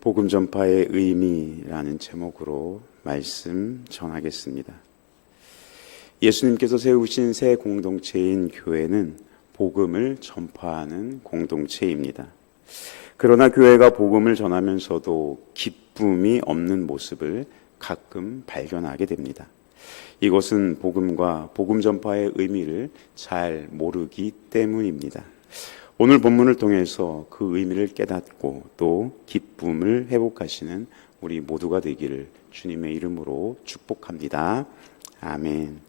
복음 전파의 의미라는 제목으로 말씀 전하겠습니다. 예수님께서 세우신 새 공동체인 교회는 복음을 전파하는 공동체입니다. 그러나 교회가 복음을 전하면서도 기쁨이 없는 모습을 가끔 발견하게 됩니다. 이것은 복음과 복음 전파의 의미를 잘 모르기 때문입니다. 오늘 본문을 통해서 그 의미를 깨닫고 또 기쁨을 회복하시는 우리 모두가 되기를 주님의 이름으로 축복합니다. 아멘.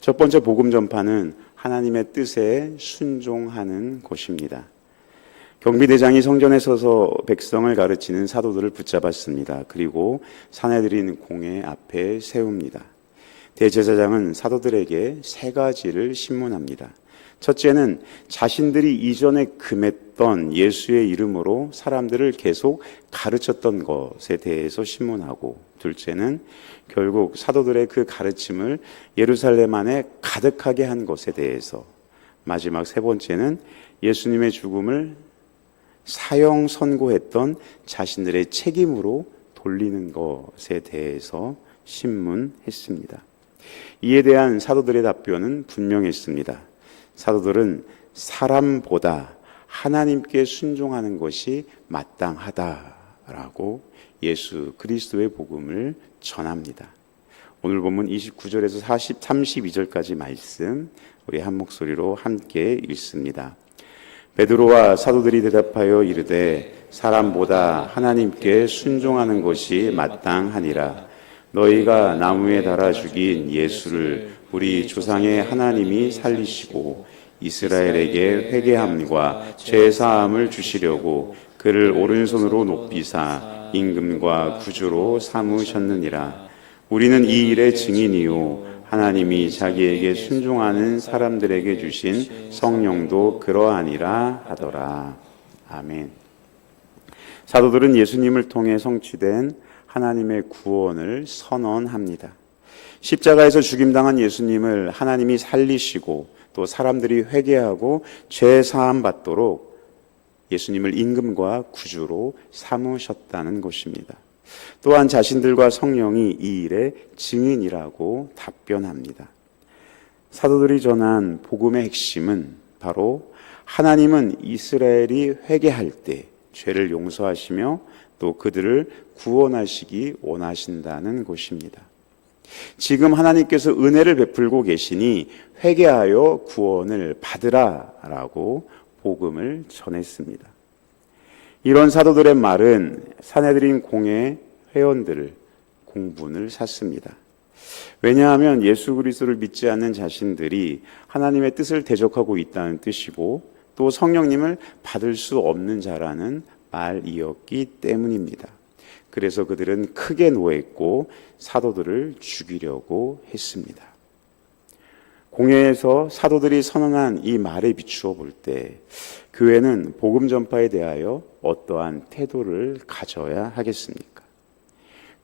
첫 번째 복음 전파는 하나님의 뜻에 순종하는 것입니다. 경비대장이 성전에 서서 백성을 가르치는 사도들을 붙잡았습니다. 그리고 사내들인 공회 앞에 세웁니다. 대제사장은 사도들에게 세 가지를 신문합니다. 첫째는 자신들이 이전에 금했던 예수의 이름으로 사람들을 계속 가르쳤던 것에 대해서 신문하고, 둘째는 결국 사도들의 그 가르침을 예루살렘 안에 가득하게 한 것에 대해서, 마지막 세 번째는 예수님의 죽음을 사형 선고했던 자신들의 책임으로 돌리는 것에 대해서 신문했습니다. 이에 대한 사도들의 답변은 분명했습니다. 사도들은 사람보다 하나님께 순종하는 것이 마땅하다라고 예수 그리스도의 복음을 전합니다. 오늘 본문 29절에서 32절까지 말씀 우리 한 목소리로 함께 읽습니다. 베드로와 사도들이 대답하여 이르되 사람보다 하나님께 순종하는 것이 마땅하니라. 너희가 나무에 달아 죽인 예수를 우리 조상의 하나님이 살리시고 이스라엘에게 회개함과 죄사함을 주시려고 그를 오른손으로 높이사 임금과 구주로 삼으셨느니라. 우리는 이 일의 증인이요 하나님이 자기에게 순종하는 사람들에게 주신 성령도 그러하니라 하더라. 아멘. 사도들은 예수님을 통해 성취된 하나님의 구원을 선언합니다. 십자가에서 죽임당한 예수님을 하나님이 살리시고 또 사람들이 회개하고 죄 사함 받도록 예수님을 임금과 구주로 삼으셨다는 것입니다. 또한 자신들과 성령이 이 일의 증인이라고 답변합니다. 사도들이 전한 복음의 핵심은 바로 하나님은 이스라엘이 회개할 때 죄를 용서하시며 또 그들을 구원하시기 원하신다는 것입니다. 지금 하나님께서 은혜를 베풀고 계시니 회개하여 구원을 받으라라고 복음을 전했습니다. 이런 사도들의 말은 사내들인 공회 회원들을 공분을 샀습니다. 왜냐하면 예수 그리스도를 믿지 않는 자신들이 하나님의 뜻을 대적하고 있다는 뜻이고 또 성령님을 받을 수 없는 자라는 말이었기 때문입니다. 그래서 그들은 크게 노했고 사도들을 죽이려고 했습니다. 공회에서 사도들이 선언한 이 말에 비추어 볼 때 교회는 복음 전파에 대하여 어떠한 태도를 가져야 하겠습니까?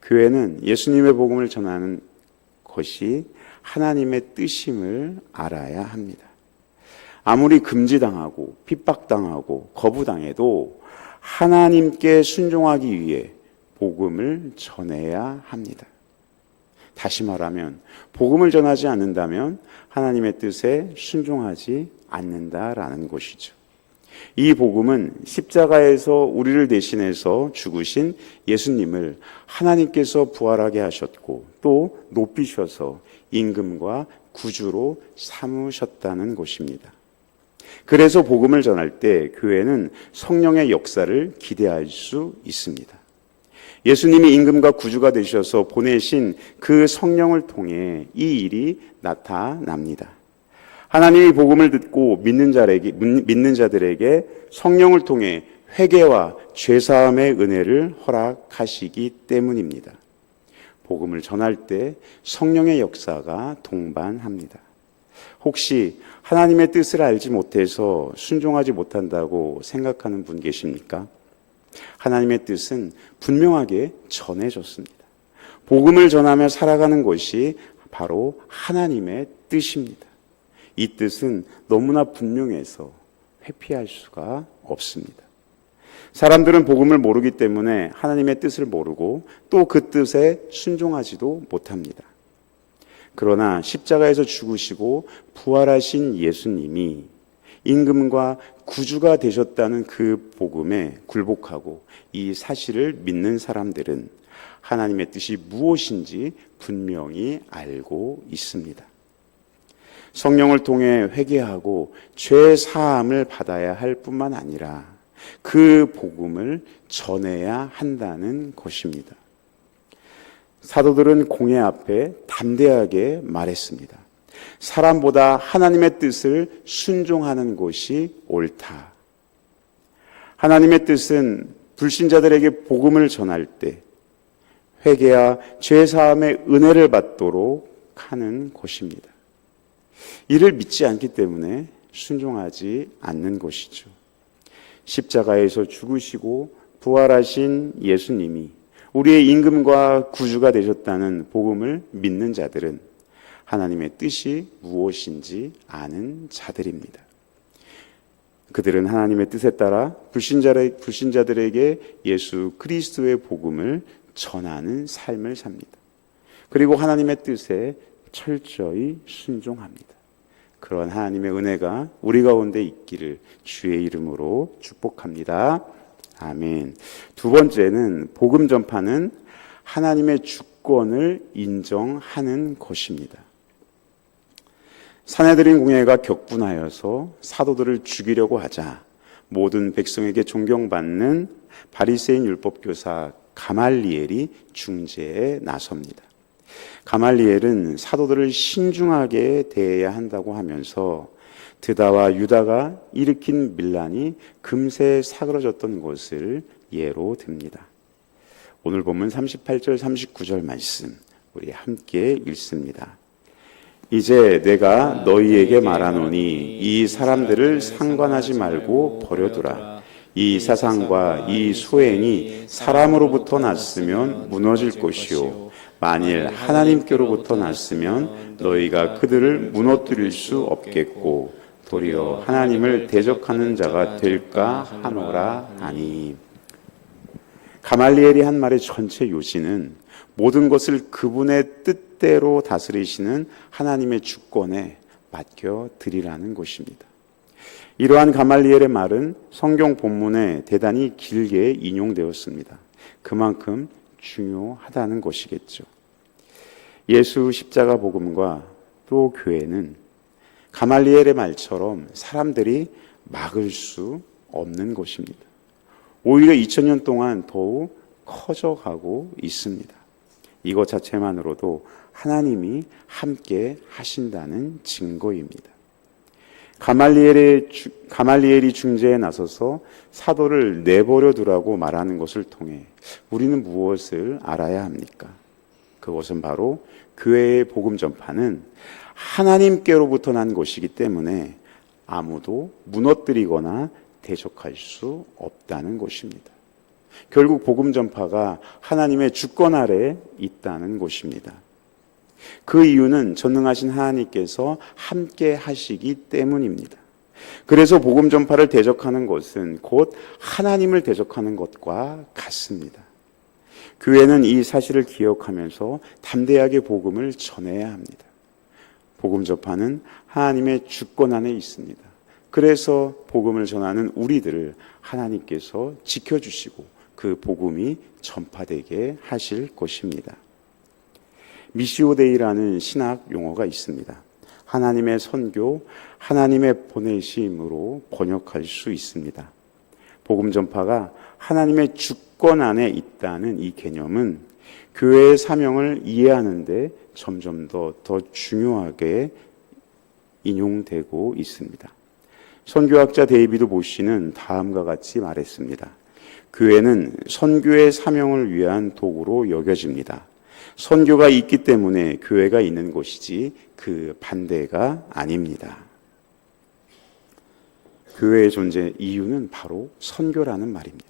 교회는 예수님의 복음을 전하는 것이 하나님의 뜻임을 알아야 합니다. 아무리 금지당하고 핍박당하고 거부당해도 하나님께 순종하기 위해 복음을 전해야 합니다. 다시 말하면 복음을 전하지 않는다면 하나님의 뜻에 순종하지 않는다라는 것이죠. 이 복음은 십자가에서 우리를 대신해서 죽으신 예수님을 하나님께서 부활하게 하셨고 또 높이셔서 임금과 구주로 삼으셨다는 것입니다. 그래서 복음을 전할 때 교회는 성령의 역사를 기대할 수 있습니다. 예수님이 임금과 구주가 되셔서 보내신 그 성령을 통해 이 일이 나타납니다. 하나님이 복음을 듣고 믿는 자들에게 성령을 통해 회개와 죄사함의 은혜를 허락하시기 때문입니다. 복음을 전할 때 성령의 역사가 동반합니다. 혹시 하나님의 뜻을 알지 못해서 순종하지 못한다고 생각하는 분 계십니까? 하나님의 뜻은 분명하게 전해졌습니다. 복음을 전하며 살아가는 것이 바로 하나님의 뜻입니다. 이 뜻은 너무나 분명해서 회피할 수가 없습니다. 사람들은 복음을 모르기 때문에 하나님의 뜻을 모르고 또 그 뜻에 순종하지도 못합니다. 그러나 십자가에서 죽으시고 부활하신 예수님이 임금과 구주가 되셨다는 그 복음에 굴복하고 이 사실을 믿는 사람들은 하나님의 뜻이 무엇인지 분명히 알고 있습니다. 성령을 통해 회개하고 죄 사함을 받아야 할 뿐만 아니라 그 복음을 전해야 한다는 것입니다. 사도들은 공회 앞에 담대하게 말했습니다. 사람보다 하나님의 뜻을 순종하는 것이 옳다. 하나님의 뜻은 불신자들에게 복음을 전할 때 회개와 죄 사함의 은혜를 받도록 하는 것입니다. 이를 믿지 않기 때문에 순종하지 않는 것이죠. 십자가에서 죽으시고 부활하신 예수님이 우리의 임금과 구주가 되셨다는 복음을 믿는 자들은 하나님의 뜻이 무엇인지 아는 자들입니다. 그들은 하나님의 뜻에 따라 불신자들에게 예수 그리스도의 복음을 전하는 삶을 삽니다. 그리고 하나님의 뜻에 철저히 순종합니다. 그런 하나님의 은혜가 우리 가운데 있기를 주의 이름으로 축복합니다. 아멘. 두 번째는 복음 전파는 하나님의 주권을 인정하는 것입니다. 산헤드린 공회가 격분하여서 사도들을 죽이려고 하자 모든 백성에게 존경받는 바리새인 율법교사 가말리엘이 중재에 나섭니다. 가말리엘은 사도들을 신중하게 대해야 한다고 하면서 드다와 유다가 일으킨 밀란이 금세 사그러졌던 것을 예로 듭니다. 오늘 본문 38절 39절 말씀 우리 함께 읽습니다. 이제 내가 너희에게 말하노니 이 사람들을 상관하지 말고 버려두라. 이 사상과 이 소행이 사람으로부터 났으면 무너질 것이요 만일 하나님께로부터 났으면 너희가 그들을 무너뜨릴 수 없겠고 도리어 하나님을 대적하는 자가 될까 하노라 하니. 가말리엘이 한 말의 전체 요지는 모든 것을 그분의 뜻대로 다스리시는 하나님의 주권에 맡겨드리라는 것입니다. 이러한 가말리엘의 말은 성경 본문에 대단히 길게 인용되었습니다. 그만큼 중요하다는 것이겠죠. 예수 십자가 복음과 또 교회는 가말리엘의 말처럼 사람들이 막을 수 없는 것입니다. 오히려 2000년 동안 더욱 커져가고 있습니다. 이것 자체만으로도 하나님이 함께 하신다는 증거입니다. 가말리엘이 중재에 나서서 사도를 내버려 두라고 말하는 것을 통해 우리는 무엇을 알아야 합니까? 그것은 바로 교회의 복음 전파는 하나님께로부터 난 것이기 때문에 아무도 무너뜨리거나 대적할 수 없다는 것입니다. 결국 복음 전파가 하나님의 주권 아래 있다는 것입니다. 그 이유는 전능하신 하나님께서 함께 하시기 때문입니다. 그래서 복음 전파를 대적하는 것은 곧 하나님을 대적하는 것과 같습니다. 교회는 이 사실을 기억하면서 담대하게 복음을 전해야 합니다. 복음 전파는 하나님의 주권 안에 있습니다. 그래서 복음을 전하는 우리들을 하나님께서 지켜주시고 그 복음이 전파되게 하실 것입니다. 미시오데이라는 신학 용어가 있습니다. 하나님의 선교, 하나님의 보내심으로 번역할 수 있습니다. 복음 전파가 하나님의 주권 안에 있다는 이 개념은 교회의 사명을 이해하는 데 점점 더 중요하게 인용되고 있습니다. 선교학자 데이비드 모시는 다음과 같이 말했습니다. 교회는 선교의 사명을 위한 도구로 여겨집니다. 선교가 있기 때문에 교회가 있는 것이지 그 반대가 아닙니다. 교회의 존재 이유는 바로 선교라는 말입니다.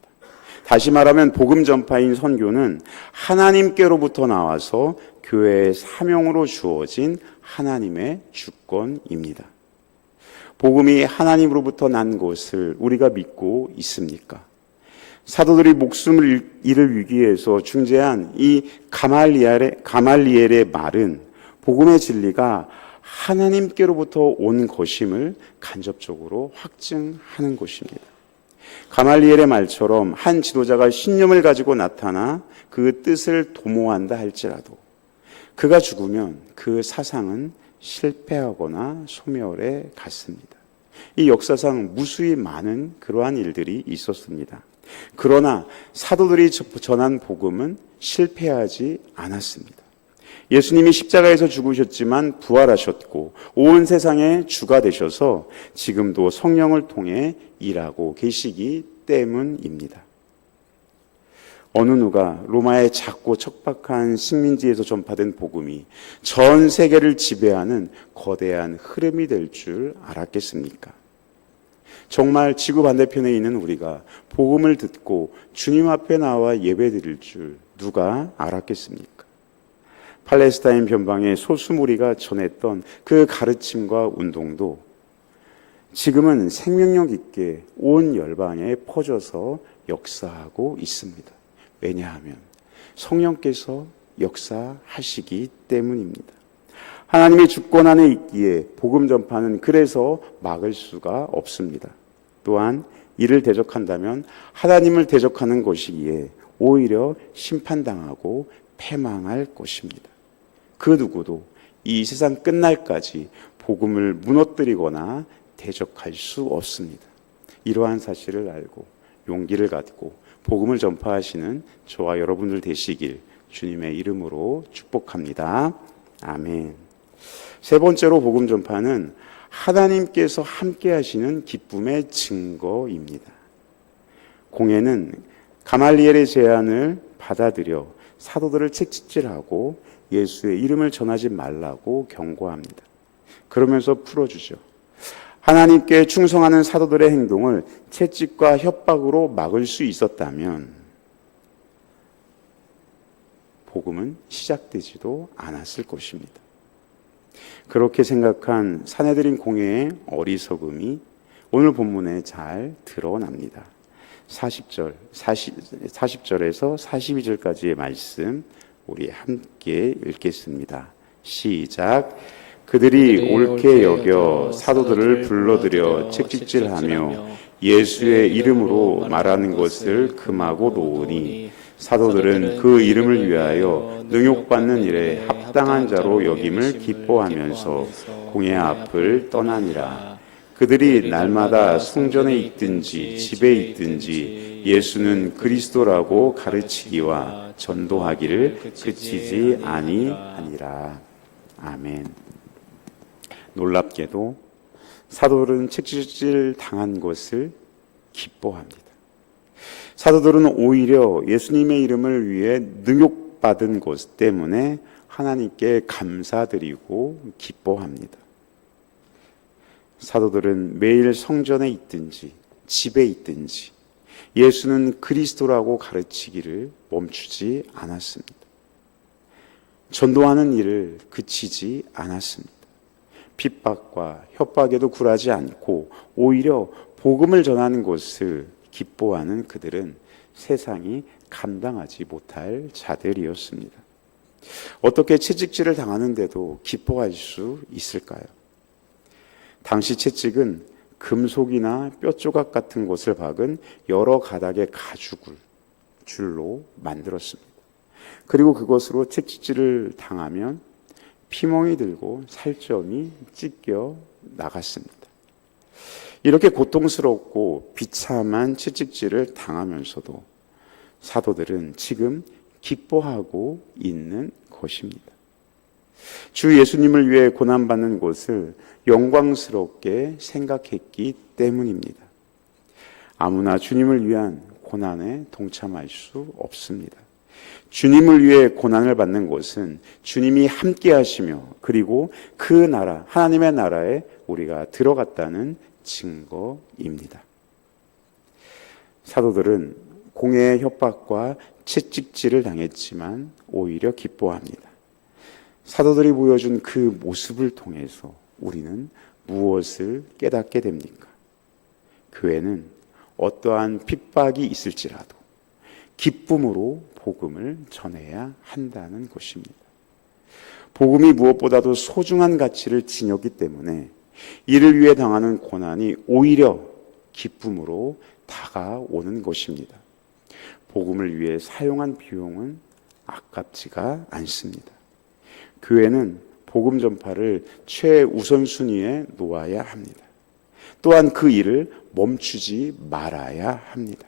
다시 말하면 복음 전파인 선교는 하나님께로부터 나와서 교회의 사명으로 주어진 하나님의 주권입니다. 복음이 하나님으로부터 난 것을 우리가 믿고 있습니까? 사도들이 목숨을 잃을 위기에서 중재한 이 가말리엘의 말은 복음의 진리가 하나님께로부터 온 것임을 간접적으로 확증하는 것입니다. 가말리엘의 말처럼 한 지도자가 신념을 가지고 나타나 그 뜻을 도모한다 할지라도 그가 죽으면 그 사상은 실패하거나 소멸에 갔습니다. 이 역사상 무수히 많은 그러한 일들이 있었습니다. 그러나 사도들이 전한 복음은 실패하지 않았습니다. 예수님이 십자가에서 죽으셨지만 부활하셨고 온 세상의 주가 되셔서 지금도 성령을 통해 일하고 계시기 때문입니다. 어느 누가 로마의 작고 척박한 식민지에서 전파된 복음이 전 세계를 지배하는 거대한 흐름이 될 줄 알았겠습니까? 정말 지구 반대편에 있는 우리가 복음을 듣고 주님 앞에 나와 예배드릴 줄 누가 알았겠습니까? 팔레스타인 변방의 소수무리가 전했던 그 가르침과 운동도 지금은 생명력 있게 온 열방에 퍼져서 역사하고 있습니다. 왜냐하면 성령께서 역사하시기 때문입니다. 하나님의 주권 안에 있기에 복음 전파는 그래서 막을 수가 없습니다. 또한 이를 대적한다면 하나님을 대적하는 것이기에 오히려 심판당하고 패망할 것입니다. 그 누구도 이 세상 끝날까지 복음을 무너뜨리거나 대적할 수 없습니다. 이러한 사실을 알고 용기를 갖고 복음을 전파하시는 저와 여러분들 되시길 주님의 이름으로 축복합니다. 아멘. 세 번째로 복음 전파는 하나님께서 함께 하시는 기쁨의 증거입니다. 공예는 가말리엘의 제안을 받아들여 사도들을 책찍질하고 예수의 이름을 전하지 말라고 경고합니다. 그러면서 풀어주죠. 하나님께 충성하는 사도들의 행동을 채찍과 협박으로 막을 수 있었다면 복음은 시작되지도 않았을 것입니다. 그렇게 생각한 사내들인 공회의 어리석음이 오늘 본문에 잘 드러납니다. 40절에서 42절까지의 말씀 우리 함께 읽겠습니다. 시작. 그들이 옳게 여겨 사도들을 불러들여 책찍질하며 예수의 이름으로 말하는 것을 금하고 놓으니 사도들은 그 이름을 위하여 능욕받는 일에 합당한 자로 여김을 기뻐하면서 공회 앞을 떠나니라. 그들이 날마다 성전에 있든지 집에 있든지 예수는 그리스도라고 가르치기와 전도하기를 그치지 아니하니라. 아멘. 놀랍게도 사도들은 책찍질 당한 것을 기뻐합니다. 사도들은 오히려 예수님의 이름을 위해 능욕받은 것 때문에 하나님께 감사드리고 기뻐합니다. 사도들은 매일 성전에 있든지 집에 있든지 예수는 그리스도라고 가르치기를 멈추지 않았습니다. 전도하는 일을 그치지 않았습니다. 핍박과 협박에도 굴하지 않고 오히려 복음을 전하는 것을 기뻐하는 그들은 세상이 감당하지 못할 자들이었습니다. 어떻게 채찍질을 당하는데도 기뻐할 수 있을까요? 당시 채찍은 금속이나 뼈조각 같은 것을 박은 여러 가닥의 가죽을 줄로 만들었습니다. 그리고 그것으로 채찍질을 당하면 피멍이 들고 살점이 찢겨 나갔습니다. 이렇게 고통스럽고 비참한 채찍질을 당하면서도 사도들은 지금 기뻐하고 있는 것입니다. 주 예수님을 위해 고난받는 것을 영광스럽게 생각했기 때문입니다. 아무나 주님을 위한 고난에 동참할 수 없습니다. 주님을 위해 고난을 받는 것은 주님이 함께 하시며 그리고 그 나라, 하나님의 나라에 우리가 들어갔다는 증거입니다. 사도들은 공회의 협박과 채찍질을 당했지만 오히려 기뻐합니다. 사도들이 보여준 그 모습을 통해서 우리는 무엇을 깨닫게 됩니까? 교회는 어떠한 핍박이 있을지라도 기쁨으로 복음을 전해야 한다는 것입니다. 복음이 무엇보다도 소중한 가치를 지녔기 때문에 이를 위해 당하는 고난이 오히려 기쁨으로 다가오는 것입니다. 복음을 위해 사용한 비용은 아깝지가 않습니다. 교회는 복음 전파를 최우선순위에 놓아야 합니다. 또한 그 일을 멈추지 말아야 합니다.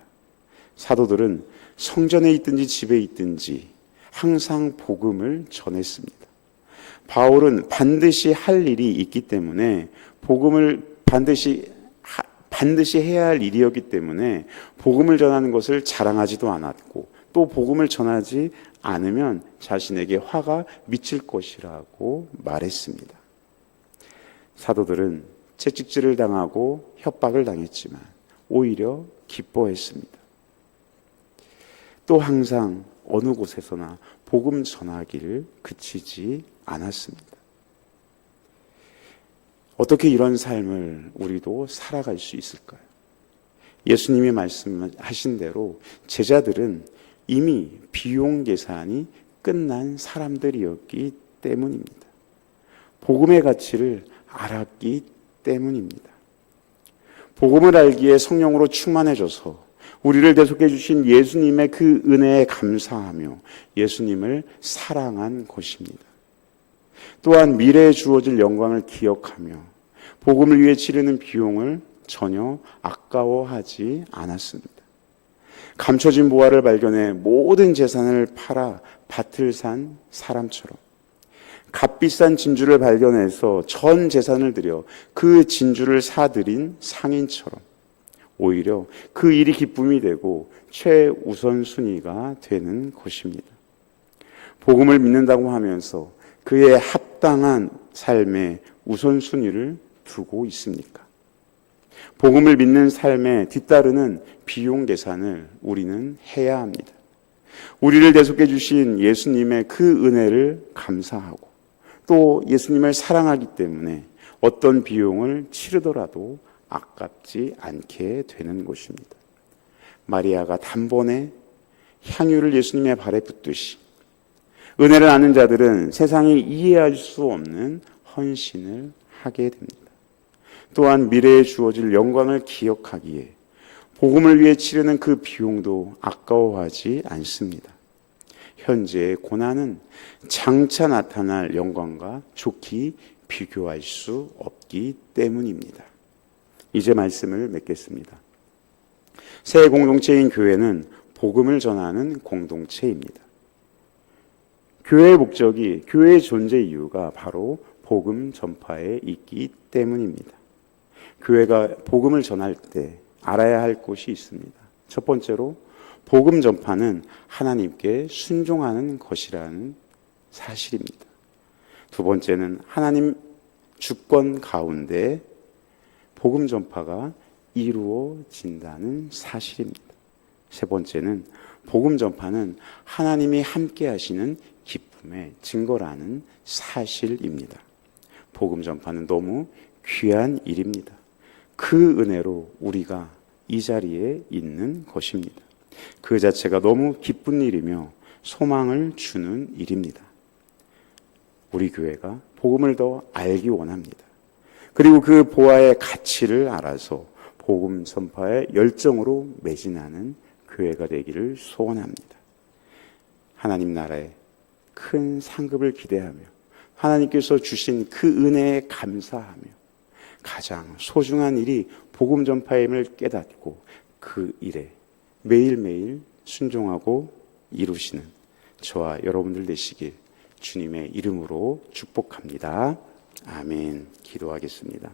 사도들은 성전에 있든지 집에 있든지 항상 복음을 전했습니다. 바울은 반드시 할 일이 있기 때문에 복음을 반드시 해야 할 일이었기 때문에 복음을 전하는 것을 자랑하지도 않았고, 또 복음을 전하지 않으면 자신에게 화가 미칠 것이라고 말했습니다. 사도들은 채찍질을 당하고 협박을 당했지만 오히려 기뻐했습니다. 또 항상 어느 곳에서나 복음 전하기를 그치지 않았습니다. 어떻게 이런 삶을 우리도 살아갈 수 있을까요? 예수님이 말씀하신 대로 제자들은 이미 비용 계산이 끝난 사람들이었기 때문입니다. 복음의 가치를 알았기 때문입니다. 복음을 알기에 성령으로 충만해져서 우리를 대속해 주신 예수님의 그 은혜에 감사하며 예수님을 사랑한 것입니다. 또한 미래에 주어질 영광을 기억하며 복음을 위해 치르는 비용을 전혀 아까워하지 않았습니다. 감춰진 보화를 발견해 모든 재산을 팔아 밭을 산 사람처럼, 값비싼 진주를 발견해서 전 재산을 들여 그 진주를 사들인 상인처럼 오히려 그 일이 기쁨이 되고 최우선순위가 되는 것입니다. 복음을 믿는다고 하면서 그의 합당한 삶의 우선순위를 두고 있습니까? 복음을 믿는 삶에 뒤따르는 비용 계산을 우리는 해야 합니다. 우리를 대속해 주신 예수님의 그 은혜를 감사하고 또 예수님을 사랑하기 때문에 어떤 비용을 치르더라도 아깝지 않게 되는 것입니다. 마리아가 단번에 향유를 예수님의 발에 붓듯이 은혜를 아는 자들은 세상이 이해할 수 없는 헌신을 하게 됩니다. 또한 미래에 주어질 영광을 기억하기에 복음을 위해 치르는 그 비용도 아까워하지 않습니다. 현재의 고난은 장차 나타날 영광과 좋게 비교할 수 없기 때문입니다. 이제 말씀을 맺겠습니다. 새 공동체인 교회는 복음을 전하는 공동체입니다. 교회의 목적이, 교회의 존재 이유가 바로 복음 전파에 있기 때문입니다. 교회가 복음을 전할 때 알아야 할 것이 있습니다. 첫 번째로 복음 전파는 하나님께 순종하는 것이라는 사실입니다. 두 번째는 하나님 주권 가운데 복음 전파가 이루어진다는 사실입니다. 세 번째는 복음 전파는 하나님이 함께 하시는 기쁨의 증거라는 사실입니다. 복음 전파는 너무 귀한 일입니다. 그 은혜로 우리가 이 자리에 있는 것입니다. 그 자체가 너무 기쁜 일이며 소망을 주는 일입니다. 우리 교회가 복음을 더 알기 원합니다. 그리고 그 보화의 가치를 알아서 복음 전파의 열정으로 매진하는 교회가 되기를 소원합니다. 하나님 나라의 큰 상급을 기대하며 하나님께서 주신 그 은혜에 감사하며 가장 소중한 일이 복음 전파임을 깨닫고 그 일에 매일매일 순종하고 이루시는 저와 여러분들 되시길 주님의 이름으로 축복합니다. 아멘. 기도하겠습니다.